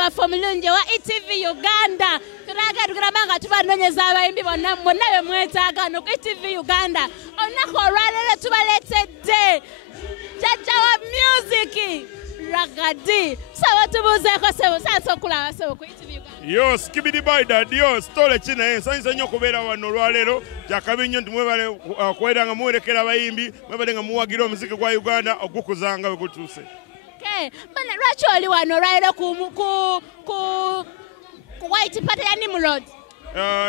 waffe omulungi wa ETV Uganda. Tugamba nga tubanoonyeza abayimbi bonna be mwetaaga no ku ETV Uganda. Olunaku olwaleero tubaleetedde jjajja wa music Ragadi. Saba tubuuzeeko sebo sanso okulaba sebo ku ETV Uganda. Yo skibidi boy dad yo stole china nsanyisa nnyo okubeera wano olwaleero kyakabi nnyo nti mwebale okubeera nga muwerekera abayimbi mwebale nga muwagira omuziki gwa Uganda ogukuzanga we gutuuse. Bana lwaki oli wano olwaleero ku White Party ya Nimrod?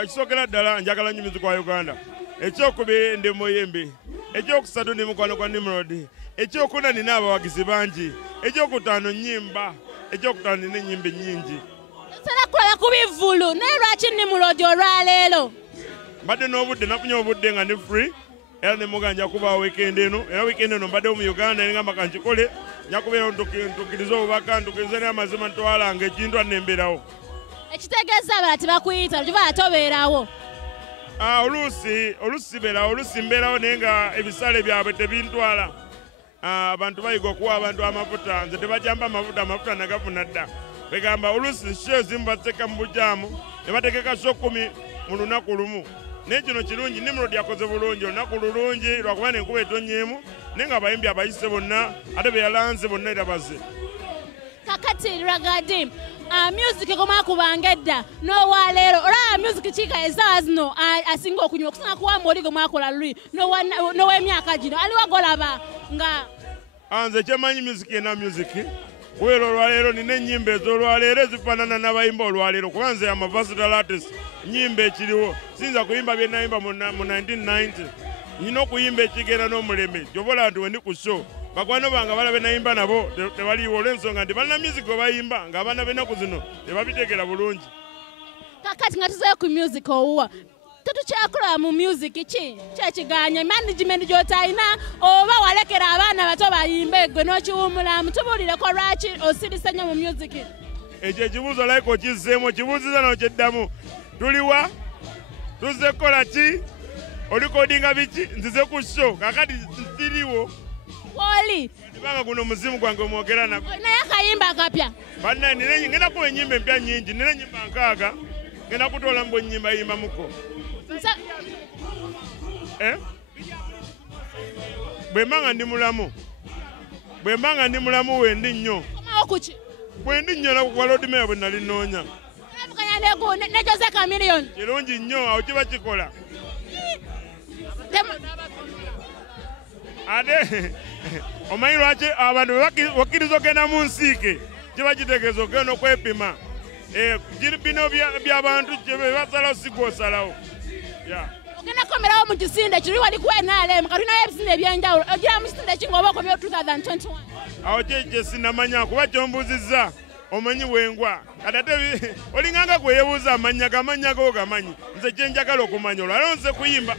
Kisookera ddala njagala nnyo muziki gwa Uganda. Ekyokubiri ndi muyimbi, ekyokusatu ndi mukwano gwa Nimrod, ekyokuna nina abawagizi bangi, ekyokutaano nnyimba, ekyokutaano nina ennyimba ennyingi. Sala kulaba ku bivulu naye lwaki Nimrod olwaleero? Mbadde n'obudde nafunye obudde nga ndi free era ne muganja kuba weekend eno era weekend eno mbadde mu Uganda ngamba kankikole nyakubeera ntukiriza obubaka ntukiriza n'amazima ntwalanga ekintu anembeerawo. Ekitegeeza abala tebakuyita kiva atobeerawo. Oluusi beerawo oluusi mbeerawo naye nga ebisale byabwe tebintwala. Abantu bayiga okuwa abantu amafuta nze tebajamba amafuta nagafuna dda. Begamba oluusi show ezimu bateeka mu bujaamu ne bateekeka show 10 mu lunaku lumu. Naye kino kirungi Nimrod yakoze bulungi olunaku lulungi lwakuba n'enkuba etonyeemu naye nga abayimbi abayise bonna ate be yalanze bonna era bazze. Kakati Ragadi music koma kubanga edda n'olwaleero olaba music kiika ezaawa zino asinga okunyuma okusinga kuwamba oli gwe mwakola luli n'ow'emyaka gino aliwo golaba nga nze kyemanyi music yena music kubeera olwaleero nina ennyimba ez'olwaleero ezifaanana n'abayimba olwaleero kuba nze versatile artist nnyimba ekiriwo siyinza kuyimba bye nayimba mu 1990 nina okuyimba ekigenda n'omuleme gyobola nti wendi ku show bakwano bange balabe nayimba nabo tebaliiwo olw'ensonga nti balina music gwe bayimba ng'abaana b'ennaku zino tebabiteekera bulungi. Kakati nga tuzeyo ku music owuwa tetukyakola mu music ki kyekiganya management gy'otayina oba walekera abaana bato bayimbe gwe n'okiwumulamu tubuulireko lwaki osirise nnyo mu music? Ekyo ekibuuzo like okizzeemu okibuuziza n'okyeddamu tuliwa tuzze kukola ki olikodinga biki nzize ku show kakati nsiriwo oli ndibanga guno muzimu gwange omwogera nako naye akayimba akapya banna ngenda kuba ennyimba empya nnyingi nina ennyimba nkaaga ngenda kutoola mu ennyimba yimbamuko bwembanga ndi mulamu wendi nnyo bwendi nnyo nakukuba lodimeya bwe nali nnoonya ne Jose Chameleone kirungi nnyo awo kiba kikola ate omanyi lwaki abantu wakkiriza ogenda mu nsiike kiba kitegeeza ogenda okwepima bino by'abantu basalawo si gw'osalawo. Ogenda kukomerawo mu kisinde kiri wali ku NRM kati nayo ebisinde ebyenjawulo ogira mu kisinde ki ng'oba okomyewo 2021? Awo kye sinnamanya kuba kyombuuzizza omanyi wengwa kati ate olinganga gweyebuuza amanya go gamanyi nze kyenjagala okumanya olwaleero nze kuyimba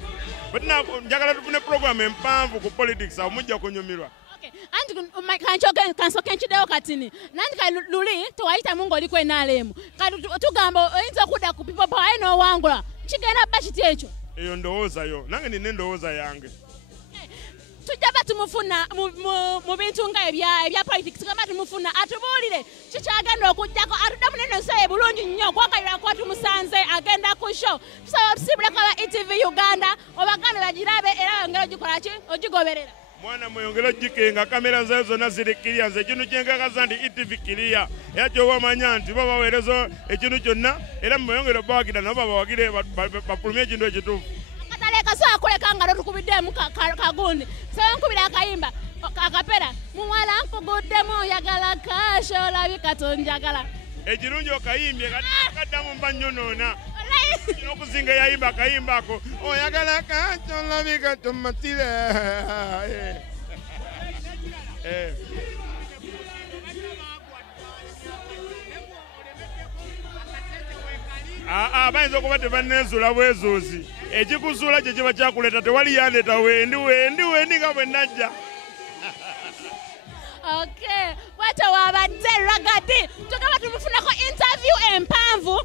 njagala tufune programu empanvu ku politics awo mujja kunyumirwa. Anti kansoke nkidewo katini nanti luli tewayitamu ng'oli ku NRM kati tugamba oyinza okudda ku people power aye n'owangula kigenda bba kiti ekyo? Eyo ndowoozayo nange nina endowooza yange. Tujja batumufuna mu bintu nga ebya politics tugamba tumufuna atubuulire kikyagenda okugjako atuddamu neno nsaye bulungi nnyo okwakalira kuba tumusanze agenda ku show tusaba otusibuleko aba ETV Uganda obaganda bagirabe era yongera ogikola ki ogigoberera mwana mweyongera ogikenga kamera zayo zonna ziri kiriya nze ekintu kyenkakaza nti ETV kiriya era kyoba omanya nti bo baweereza ekintu kyonna era mweyongera obawagira nabo babawagire bafulume ekintu ekituufu. Kataleka so akuleka nga lotukubiddemu kagundi saba nkubira akayimba akapera muwala nkuguddemu oyagala kasho olabika tonjagala ekirungi okayimbye kaddamu mba nnyonoona okuzinga eyayimba akayimba ako oyagala kasho olabika tomatire bayinza okuba tebannezuula bwezoozi ekikuzuula kye kiba kyakuleeta tewali yandeeta wendi nga bwe najja. Bwatyo waabadde Ragadi tugamba tumufuneko interview empanvu